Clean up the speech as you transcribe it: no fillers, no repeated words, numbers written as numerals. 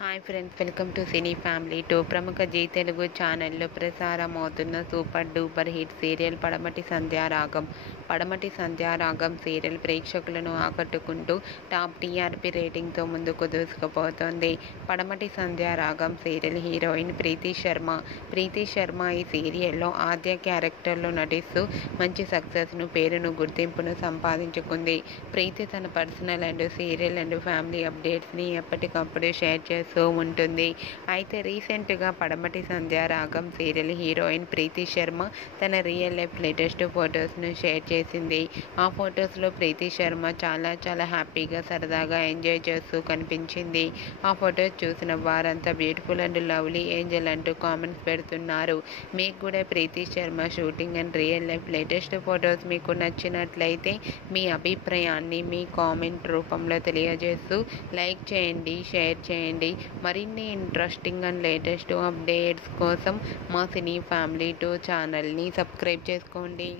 Hi friends, welcome to cine family two. ప్రముఖ G Telugu ఛానల్లో ప్రసారం అవుతున్న సూపర్ డూపర్ హిట్ సీరియల్ పడమటి సంధ్యారాగం. పడమటి సంధ్యారాగం సీరియల్ ప్రేక్షకులను ఆకట్టుకుంటూ టాప్ టీఆర్పీ రేటింగ్తో ముందుకు దూసుకుపోతోంది. పడమటి సంధ్యారాగం సీరియల్ హీరోయిన్ ప్రీతి శర్మ. ప్రీతి శర్మ ఈ సీరియల్లో ఆద్య క్యారెక్టర్లో నటిస్తూ మంచి సక్సెస్ను, పేరును, గుర్తింపును సంపాదించుకుంది. ప్రీతి తన personal and serial and family అప్డేట్స్ని ఎప్పటికప్పుడు షేర్ చేస్తూ ఉంటుంది. అయితే రీసెంట్గా పడమటి సంధ్యారాగం సీరియల్ హీరోయిన్ ప్రీతి శర్మ తన రియల్ లైఫ్ లేటెస్ట్ ఫొటోస్ను షేర్ చేసింది. ఆ ఫొటోస్లో ప్రీతి శర్మ చాలా హ్యాపీగా, సరదాగా ఎంజాయ్ చేస్తూ కనిపించింది. ఆ ఫొటోస్ చూసిన వారంతా బ్యూటిఫుల్ అండ్ లవ్లీ ఏంజల్ అంటూ కామెంట్స్ పెడుతున్నారు. మీకు కూడా Preethi Sharma shooting and real life latest photos మీకు నచ్చినట్లయితే మీ అభిప్రాయాన్ని మీ కామెంట్ రూపంలో తెలియజేస్తూ లైక్ చేయండి, షేర్ చేయండి. మరిన్ని ఇంట్రెస్టింగ్ అండ్ లేటెస్ట్ అప్డేట్స్ కోసం మా సినీ ఫ్యామిలీ 2 ఛానల్ని సబ్స్క్రైబ్ చేసుకోండి.